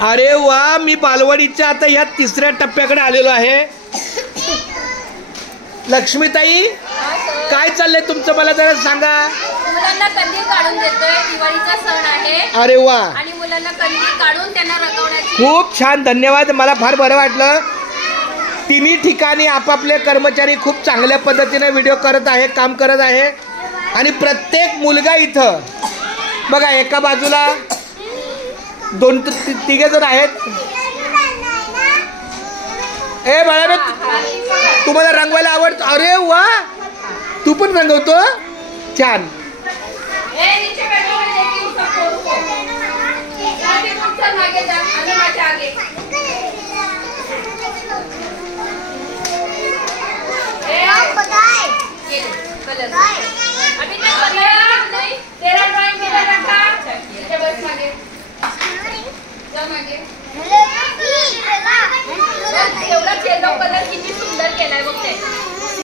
अरे वा, मी बालवाडीच्या आता या तिसऱ्या टप्प्याकडे आलेलो आहे. लक्ष्मीताई, काय चाललंय तुमचं मला जरा सांगा. मुलांना कंदील काढून देतोय, दिवाळीचा सण आहे. अरे वा, आणि मुलांना कंदील काढून त्यांना रंगवण्याची. खूप छान, धन्यवाद. मला फार बरं वाटलं. तिन्ही ठिकाणी आपापले कर्मचारी खूप चांगल्या पद्धतीने व्हिडिओ करत आहे, काम करत आहे. आणि प्रत्येक मुलगा इथं बघा, एका बाजूला दोन तिघे जण आहेत. ए बाळा, तुम्हाला रंगवायला आवडतं? अरे वा, तू पण रंगवतो, छान.